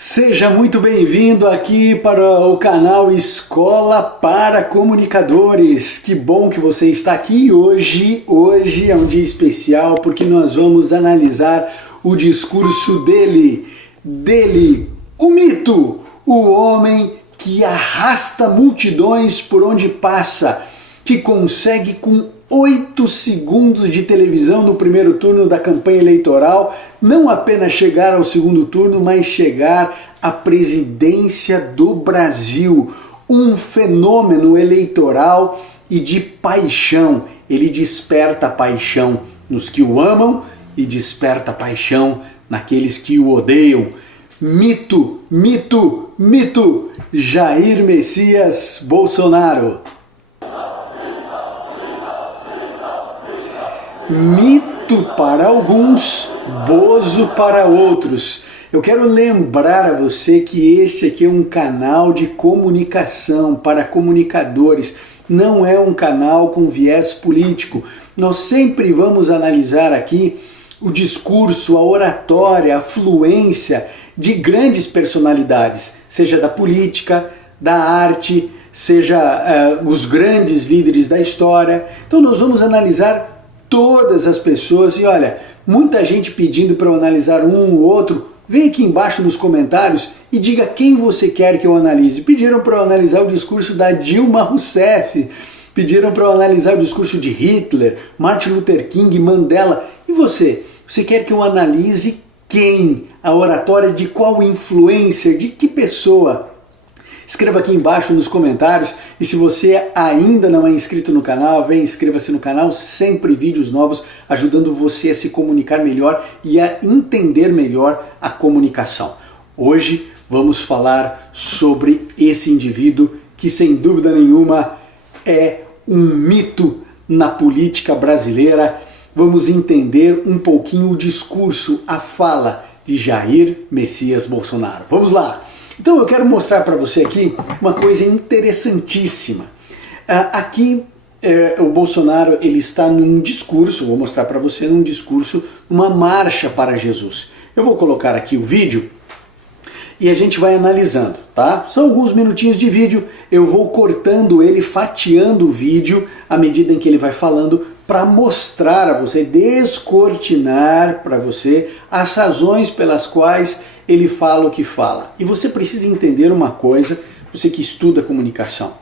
Seja muito bem-vindo aqui para o canal Escola para Comunicadores. Que bom que você está aqui hoje. Hoje é um dia especial porque nós vamos analisar o discurso dele, o mito, o homem que arrasta multidões por onde passa, que consegue com 8 segundos de televisão no primeiro turno da campanha eleitoral, não apenas chegar ao segundo turno, mas chegar à presidência do Brasil. Um fenômeno eleitoral e de paixão. Ele desperta paixão nos que o amam e desperta paixão naqueles que o odeiam. Mito, mito, mito! Jair Messias Bolsonaro. Mito para alguns, bozo para outros. Eu quero lembrar a você que este aqui é um canal de comunicação para comunicadores, não é um canal com viés político. Nós sempre vamos analisar aqui o discurso, a oratória, a fluência de grandes personalidades, seja da política, da arte, seja os grandes líderes da história. Então nós vamos analisar todas as pessoas, e olha, muita gente pedindo para eu analisar um ou outro. Vem aqui embaixo nos comentários e diga quem você quer que eu analise. Pediram para eu analisar o discurso da Dilma Rousseff, pediram para eu analisar o discurso de Hitler, Martin Luther King, Mandela. E você? Você quer que eu analise quem? A oratória de qual influência? De que pessoa? Escreva aqui embaixo nos comentários, e se você ainda não é inscrito no canal, vem, inscreva-se no canal, sempre vídeos novos ajudando você a se comunicar melhor e a entender melhor a comunicação. Hoje vamos falar sobre esse indivíduo que sem dúvida nenhuma é um mito na política brasileira. Vamos entender um pouquinho o discurso, a fala de Jair Messias Bolsonaro. Vamos lá! Então eu quero mostrar para você aqui uma coisa interessantíssima. Aqui o Bolsonaro ele está num discurso, vou mostrar para você num discurso, uma marcha para Jesus. Eu vou colocar aqui o vídeo e a gente vai analisando, tá? São alguns minutinhos de vídeo, eu vou cortando ele, fatiando o vídeo à medida em que ele vai falando, para mostrar a você, descortinar para você as razões pelas quais ele fala o que fala. E você precisa entender uma coisa, você que estuda comunicação.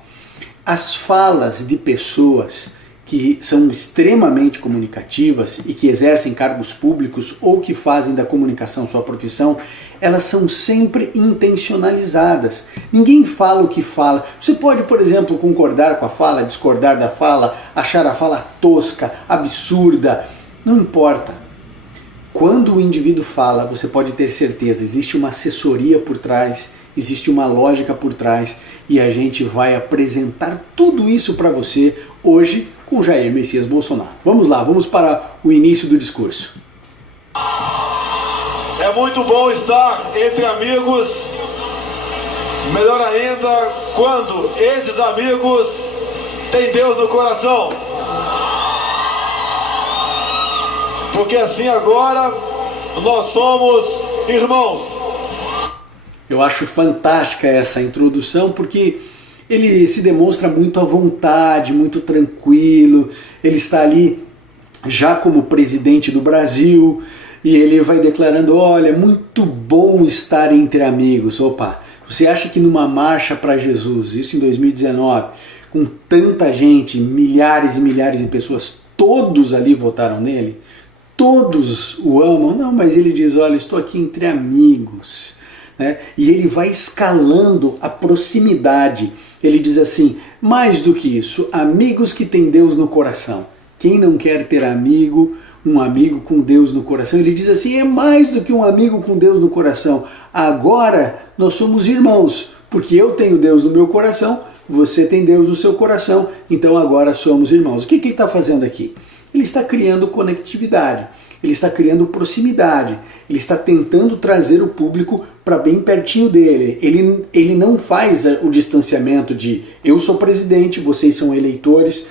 As falas de pessoas que são extremamente comunicativas e que exercem cargos públicos ou que fazem da comunicação sua profissão, elas são sempre intencionalizadas. Ninguém fala o que fala. Você pode, por exemplo, concordar com a fala, discordar da fala, achar a fala tosca, absurda, não importa. Quando o indivíduo fala, você pode ter certeza, existe uma assessoria por trás, existe uma lógica por trás, e a gente vai apresentar tudo isso para você hoje com Jair Messias Bolsonaro. Vamos lá, vamos para o início do discurso. É muito bom estar entre amigos, melhor ainda quando esses amigos têm Deus no coração. Porque assim agora nós somos irmãos. Eu acho fantástica essa introdução porque ele se demonstra muito à vontade, muito tranquilo. Ele está ali já como presidente do Brasil e ele vai declarando, olha, muito bom estar entre amigos. Opa, você acha que numa marcha para Jesus, isso em 2019, com tanta gente, milhares e milhares de pessoas, todos ali votaram nele? Todos o amam? Não, mas ele diz, olha, estou aqui entre amigos. Né? E ele vai escalando a proximidade. Ele diz assim, mais do que isso, amigos que têm Deus no coração. Quem não quer ter amigo, um amigo com Deus no coração? Ele diz assim, é mais do que um amigo com Deus no coração. Agora nós somos irmãos, porque eu tenho Deus no meu coração, você tem Deus no seu coração, então agora somos irmãos. O que ele está fazendo aqui? Ele está criando conectividade, ele está criando proximidade, ele está tentando trazer o público para bem pertinho dele. Ele não faz o distanciamento de eu sou presidente, vocês são eleitores,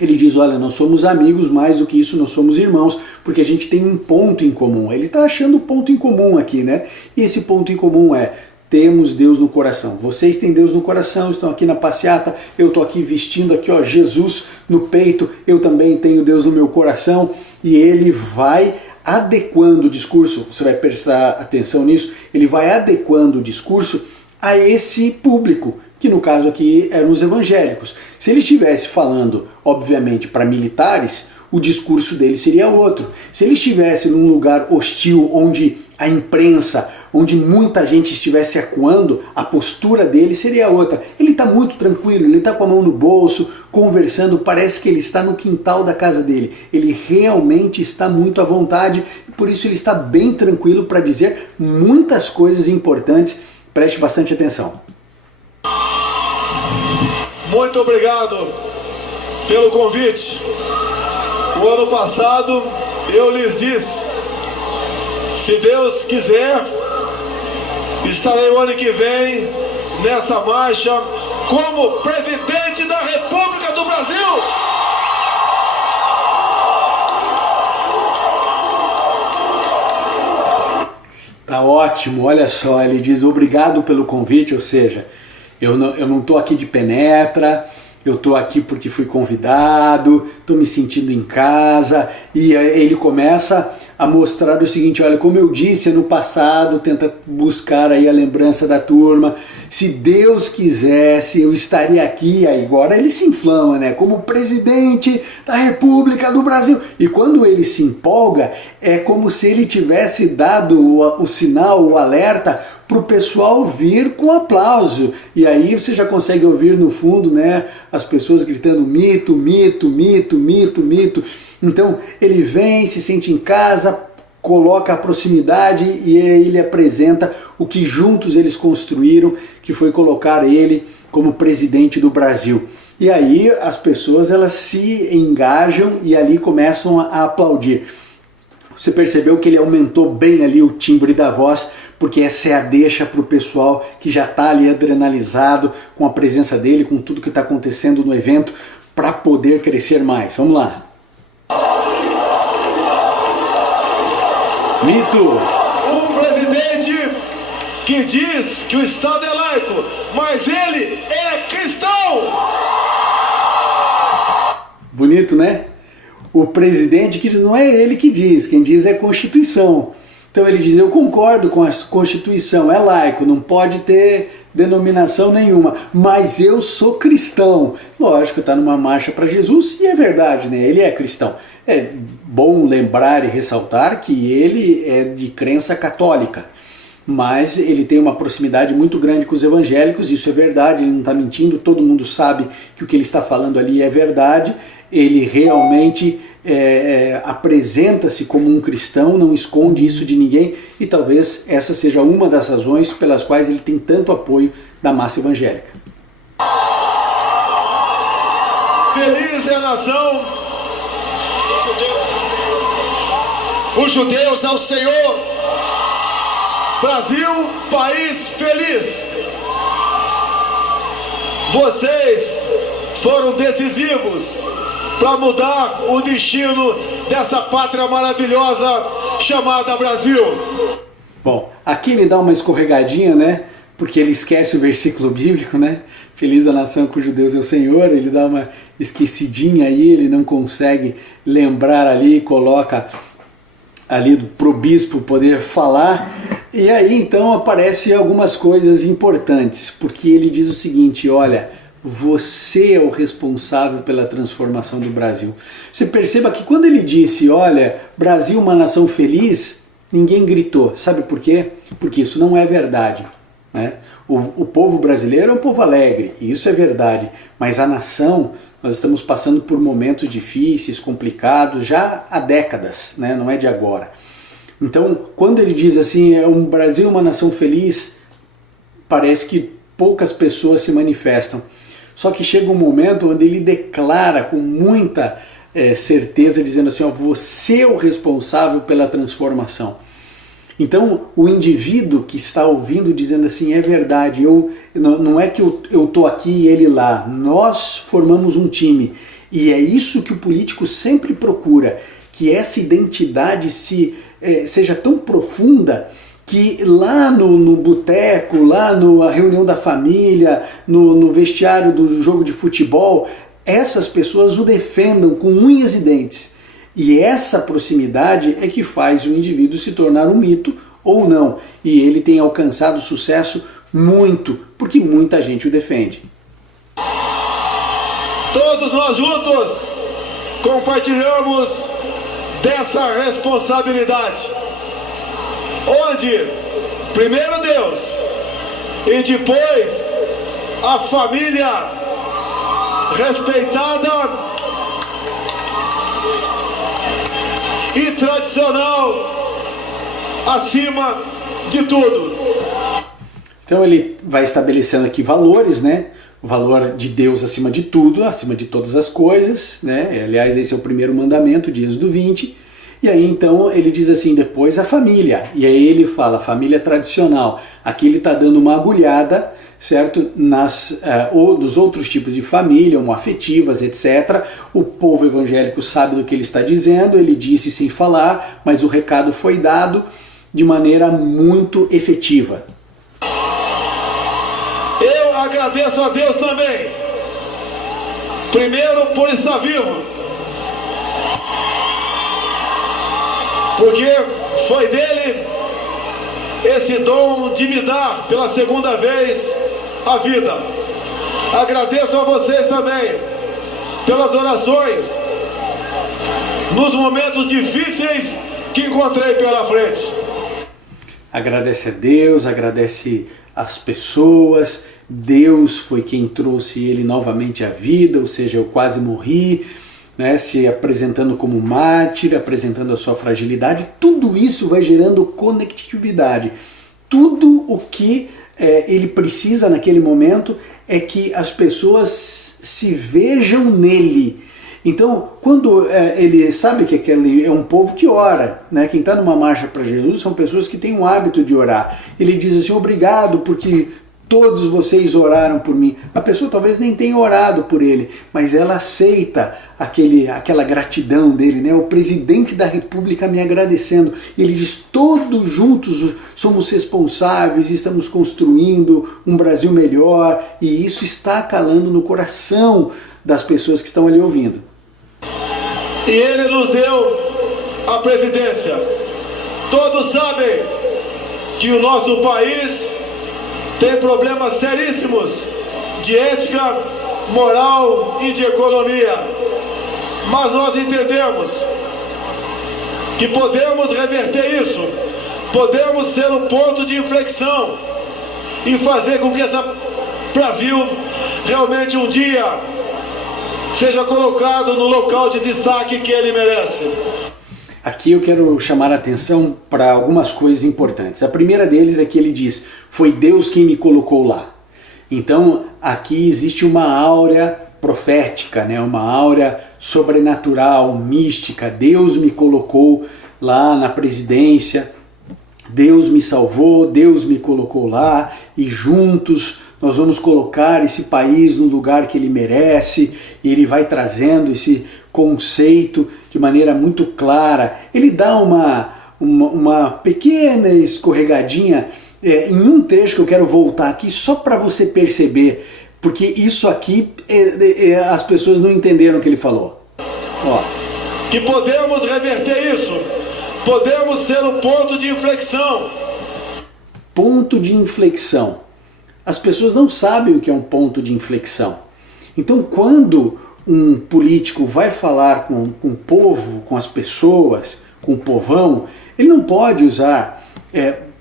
ele diz, olha, nós somos amigos, mais do que isso, nós somos irmãos, porque a gente tem um ponto em comum. Ele está achando o ponto em comum aqui, né? E esse ponto em comum é, temos Deus no coração. Vocês têm Deus no coração, estão aqui na passeata, eu estou aqui vestindo aqui, ó, Jesus no peito, eu também tenho Deus no meu coração, e ele vai adequando o discurso, você vai prestar atenção nisso, ele vai adequando o discurso a esse público, que no caso aqui eram os evangélicos. Se ele estivesse falando, obviamente, para militares, o discurso dele seria outro. Se ele estivesse num lugar hostil, onde a imprensa, onde muita gente estivesse acuando, a postura dele seria outra. Ele está muito tranquilo, ele está com a mão no bolso, conversando, parece que ele está no quintal da casa dele. Ele realmente está muito à vontade, e por isso ele está bem tranquilo para dizer muitas coisas importantes. Preste bastante atenção. Muito obrigado pelo convite. O ano passado eu lhes disse, se Deus quiser, estarei o ano que vem nessa marcha como presidente da República do Brasil. Tá ótimo, olha só, ele diz obrigado pelo convite, ou seja, eu não estou aqui de penetra, eu estou aqui porque fui convidado, estou me sentindo em casa, e ele começa a mostrar o seguinte, olha, como eu disse no passado, tenta buscar aí a lembrança da turma, se Deus quisesse, eu estaria aqui, aí agora ele se inflama, né, como presidente da República do Brasil, e quando ele se empolga, é como se ele tivesse dado o sinal, o alerta, para o pessoal vir com aplauso, e aí você já consegue ouvir no fundo, né, as pessoas gritando mito, mito, mito, mito, mito. Então ele vem, se sente em casa, coloca a proximidade e ele apresenta o que juntos eles construíram, que foi colocar ele como presidente do Brasil. E aí as pessoas elas se engajam e ali começam a aplaudir. Você percebeu que ele aumentou bem ali o timbre da voz, porque essa é a deixa para o pessoal que já está ali adrenalizado com a presença dele, com tudo que está acontecendo no evento, para poder crescer mais. Vamos lá. Mito! Um presidente que diz que o Estado é laico, mas ele é cristão! Bonito, né? O presidente que não é ele que diz, quem diz é a Constituição. Então ele diz, eu concordo com a Constituição, é laico, não pode ter denominação nenhuma, mas eu sou cristão. Lógico, está numa marcha para Jesus e é verdade, né? Ele é cristão. É bom lembrar e ressaltar que ele é de crença católica, mas ele tem uma proximidade muito grande com os evangélicos, isso é verdade, ele não está mentindo, todo mundo sabe que o que ele está falando ali é verdade, ele realmente apresenta-se como um cristão, não esconde isso de ninguém, e talvez essa seja uma das razões pelas quais ele tem tanto apoio da massa evangélica. Feliz é a nação cujo Deus é o Senhor. Brasil, país feliz. Vocês foram decisivos para mudar o destino dessa pátria maravilhosa chamada Brasil. Bom, aqui ele dá uma escorregadinha, né? Porque ele esquece o versículo bíblico, né? Feliz a nação cujo Deus é o Senhor. Ele dá uma esquecidinha aí, ele não consegue lembrar ali, coloca ali pro bispo poder falar. E aí então aparecem algumas coisas importantes, porque ele diz o seguinte, olha, você é o responsável pela transformação do Brasil. Você perceba que quando ele disse, olha, Brasil uma nação feliz, ninguém gritou. Sabe por quê? Porque isso não é verdade, né? O povo brasileiro é um povo alegre, e isso é verdade, mas a nação, nós estamos passando por momentos difíceis, complicados, já há décadas, né? Não é de agora. Então, quando ele diz assim, é um Brasil uma nação feliz, parece que poucas pessoas se manifestam. Só que chega um momento onde ele declara com muita certeza, dizendo assim, ó, você é o responsável pela transformação. Então, o indivíduo que está ouvindo dizendo assim, é verdade, não é que eu estou aqui e ele lá, nós formamos um time. E é isso que o político sempre procura, que essa identidade seja tão profunda que lá no boteco, lá na reunião da família, no vestiário do jogo de futebol, essas pessoas o defendam com unhas e dentes. E essa proximidade é que faz o indivíduo se tornar um mito ou não. E ele tem alcançado sucesso muito, porque muita gente o defende. Todos nós juntos compartilhamos dessa responsabilidade, onde primeiro Deus e depois a família respeitada e tradicional acima de tudo. Então ele vai estabelecendo aqui valores, né? O valor de Deus acima de tudo, acima de todas as coisas, né? Aliás, esse é o primeiro mandamento de Êxodo 20. E aí então ele diz assim, depois a família. E aí ele fala, família tradicional. Aqui ele está dando uma agulhada, certo? Dos outros tipos de família, homoafetivas, etc. O povo evangélico sabe do que ele está dizendo, ele disse sem falar, mas o recado foi dado de maneira muito efetiva. Eu agradeço a Deus também, primeiro por estar vivo, porque foi dele esse dom de me dar pela segunda vez a vida. Agradeço a vocês também pelas orações nos momentos difíceis que encontrei pela frente. Agradece a Deus, agradece as pessoas. Deus foi quem trouxe ele novamente à vida, ou seja, eu quase morri, né, se apresentando como mártir, apresentando a sua fragilidade. Tudo isso vai gerando conectividade. Tudo o que ele precisa naquele momento é que as pessoas se vejam nele. Então, quando ele sabe que aquele é um povo que ora, né? Quem está numa marcha para Jesus são pessoas que têm o hábito de orar. Ele diz assim, obrigado porque todos vocês oraram por mim. A pessoa talvez nem tenha orado por ele, mas ela aceita aquela gratidão dele, né? O presidente da República me agradecendo. E ele diz, todos juntos somos responsáveis, estamos construindo um Brasil melhor, e isso está calando no coração das pessoas que estão ali ouvindo. E ele nos deu a presidência. Todos sabem que o nosso país tem problemas seríssimos de ética, moral e de economia. Mas nós entendemos que podemos reverter isso, podemos ser o ponto de inflexão e fazer com que esse Brasil realmente um dia seja colocado no local de destaque que ele merece. Aqui eu quero chamar a atenção para algumas coisas importantes. A primeira deles é que ele diz, foi Deus quem me colocou lá. Então aqui existe uma áurea profética, né? Uma áurea sobrenatural, mística. Deus me colocou lá na presidência, Deus me salvou, Deus me colocou lá e juntos nós vamos colocar esse país no lugar que ele merece, e ele vai trazendo esse conceito de maneira muito clara. Ele dá uma pequena escorregadinha em um trecho que eu quero voltar aqui só para você perceber, porque isso aqui as pessoas não entenderam o que ele falou. Ó. Que podemos reverter isso, podemos ser o ponto de inflexão. Ponto de inflexão. As pessoas não sabem o que é um ponto de inflexão. Então, quando um político vai falar com o povo, com as pessoas, com o povão, ele não pode usar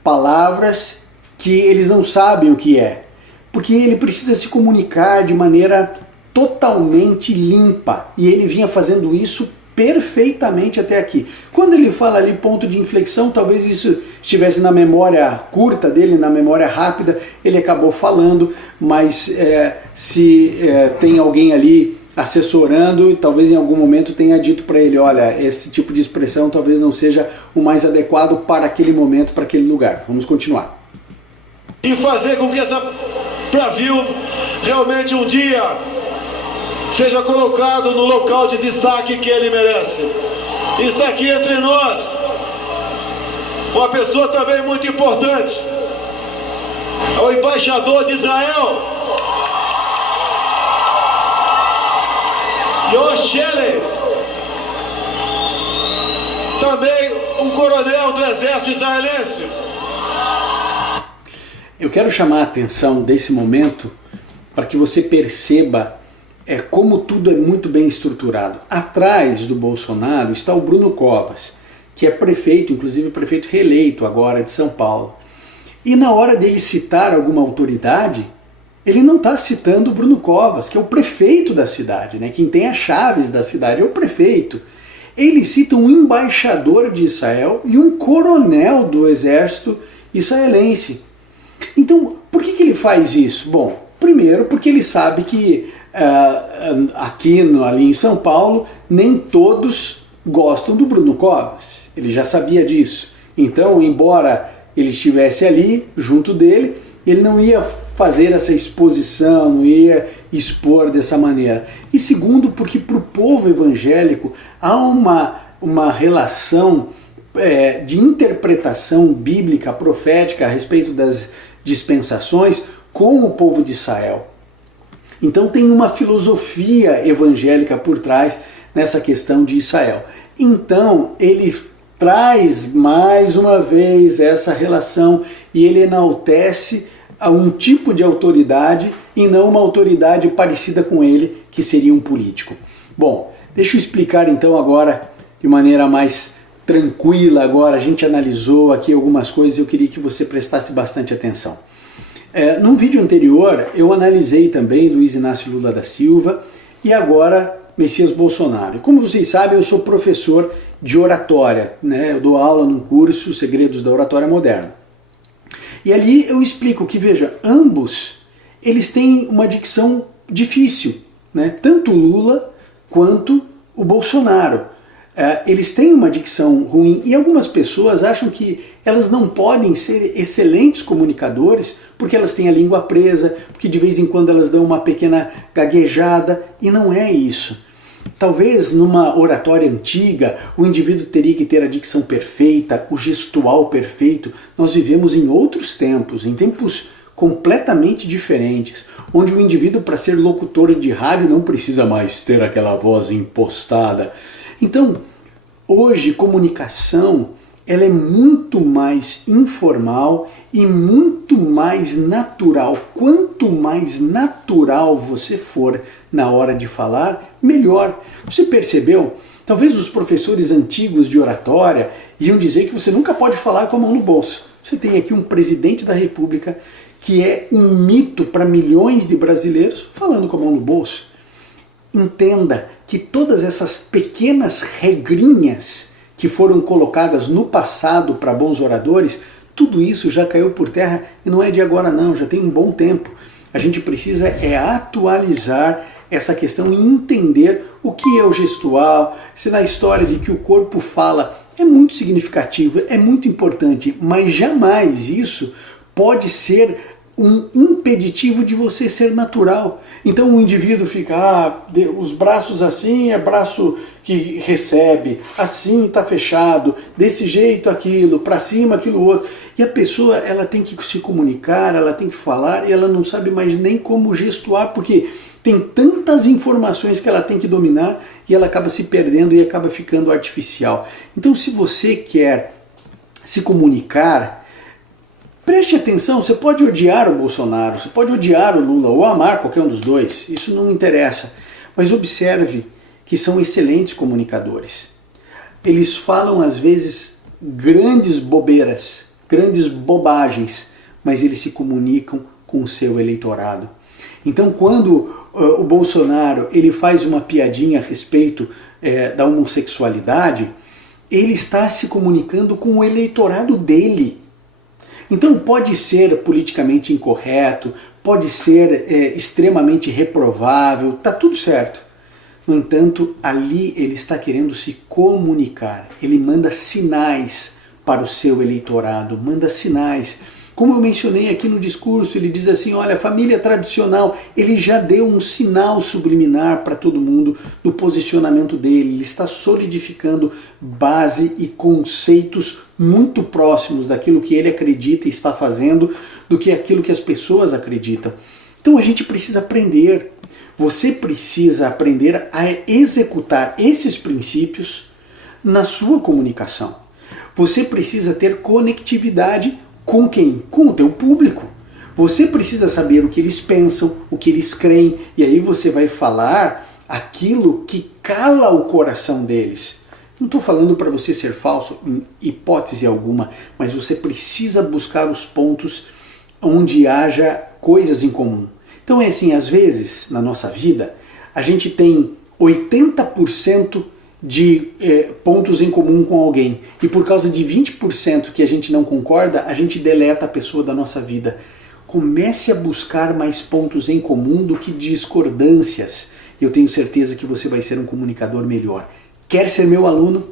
palavras que eles não sabem o que é, porque ele precisa se comunicar de maneira totalmente limpa, e ele vinha fazendo isso perfeitamente até aqui. Quando ele fala ali ponto de inflexão, talvez isso estivesse na memória curta dele, na memória rápida, ele acabou falando, mas se tem alguém ali assessorando, talvez em algum momento tenha dito para ele, olha, esse tipo de expressão talvez não seja o mais adequado para aquele momento, para aquele lugar. Vamos continuar. E fazer com que esse Brasil realmente um dia seja colocado no local de destaque que ele merece. Está aqui entre nós uma pessoa também muito importante, é o embaixador de Israel, Yoash Shelley, também um coronel do exército israelense. Eu quero chamar a atenção desse momento para que você perceba como tudo é muito bem estruturado. Atrás do Bolsonaro está o Bruno Covas, que é prefeito, inclusive prefeito reeleito agora de São Paulo. E na hora dele citar alguma autoridade, ele não está citando o Bruno Covas, que é o prefeito da cidade, né? Quem tem as chaves da cidade é o prefeito. Ele cita um embaixador de Israel e um coronel do exército israelense. Então, por que ele faz isso? Bom, primeiro porque ele sabe que ali em São Paulo nem todos gostam do Bruno Covas. Ele já sabia disso. Então, embora ele estivesse ali junto dele, ele não ia fazer essa exposição, não ia expor dessa maneira. E segundo, porque para o povo evangélico há uma relação de interpretação bíblica, profética a respeito das dispensações com o povo de Israel. Então tem uma filosofia evangélica por trás nessa questão de Israel. Então ele traz mais uma vez essa relação e ele enaltece a um tipo de autoridade e não uma autoridade parecida com ele, que seria um político. Bom, deixa eu explicar então agora de maneira mais tranquila. Agora a gente analisou aqui algumas coisas e eu queria que você prestasse bastante atenção. Num vídeo anterior eu analisei também Luiz Inácio Lula da Silva e agora Messias Bolsonaro. E como vocês sabem, eu sou professor de oratória, né? Eu dou aula num curso Segredos da Oratória Moderna. E ali eu explico que, veja, ambos eles têm uma dicção difícil, né? Tanto o Lula quanto o Bolsonaro. Eles têm uma dicção ruim e algumas pessoas acham que elas não podem ser excelentes comunicadores porque elas têm a língua presa, porque de vez em quando elas dão uma pequena gaguejada, e não é isso. Talvez numa oratória antiga o indivíduo teria que ter a dicção perfeita, o gestual perfeito. Nós vivemos em outros tempos, em tempos completamente diferentes, onde o indivíduo, para ser locutor de rádio, não precisa mais ter aquela voz impostada. Então, hoje, comunicação ela é muito mais informal e muito mais natural. Quanto mais natural você for na hora de falar, melhor. Você percebeu? Talvez os professores antigos de oratória iam dizer que você nunca pode falar com a mão no bolso. Você tem aqui um presidente da República que é um mito para milhões de brasileiros falando com a mão no bolso. Entenda que todas essas pequenas regrinhas que foram colocadas no passado para bons oradores, tudo isso já caiu por terra e não é de agora não, já tem um bom tempo. A gente precisa atualizar essa questão e entender o que é o gestual, se na história de que o corpo fala é muito significativo, é muito importante, mas jamais isso pode ser um impeditivo de você ser natural. Então o indivíduo fica, os braços assim é braço que recebe, assim está fechado, desse jeito aquilo, para cima aquilo outro. E a pessoa ela tem que se comunicar, ela tem que falar e ela não sabe mais nem como gestuar, porque tem tantas informações que ela tem que dominar e ela acaba se perdendo e acaba ficando artificial. Então se você quer se comunicar, preste atenção, você pode odiar o Bolsonaro, você pode odiar o Lula ou amar qualquer um dos dois, isso não interessa. Mas observe que são excelentes comunicadores. Eles falam às vezes grandes bobeiras, grandes bobagens, mas eles se comunicam com o seu eleitorado. Então quando o Bolsonaro ele faz uma piadinha a respeito da homossexualidade, ele está se comunicando com o eleitorado dele. Então pode ser politicamente incorreto, pode ser extremamente reprovável, tá tudo certo. No entanto, ali ele está querendo se comunicar, ele manda sinais para o seu eleitorado, manda sinais. Como eu mencionei aqui no discurso, ele diz assim, olha, família tradicional, ele já deu um sinal subliminar para todo mundo do posicionamento dele, ele está solidificando base e conceitos muito próximos daquilo que ele acredita e está fazendo, do que aquilo que as pessoas acreditam. Então a gente precisa aprender, você precisa aprender a executar esses princípios na sua comunicação. Você precisa ter conectividade com quem? Com o teu público. Você precisa saber o que eles pensam, o que eles creem, e aí você vai falar aquilo que cala o coração deles. Não estou falando para você ser falso em hipótese alguma, mas você precisa buscar os pontos onde haja coisas em comum. Então é assim, às vezes na nossa vida a gente tem 80% de pontos em comum com alguém, e por causa de 20% que a gente não concorda, a gente deleta a pessoa da nossa vida. Comece a buscar mais pontos em comum do que discordâncias. Eu tenho certeza que você vai ser um comunicador melhor. Quer ser meu aluno?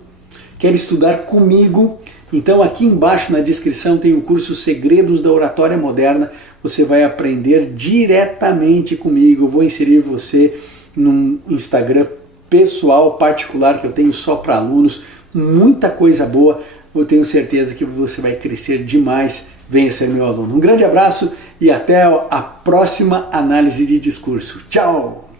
Quer estudar comigo? Então aqui embaixo na descrição tem o curso Segredos da Oratória Moderna. Você vai aprender diretamente comigo. Eu vou inserir você num Instagram pessoal, particular, que eu tenho só para alunos, muita coisa boa, eu tenho certeza que você vai crescer demais, venha ser meu aluno. Um grande abraço e até a próxima análise de discurso. Tchau!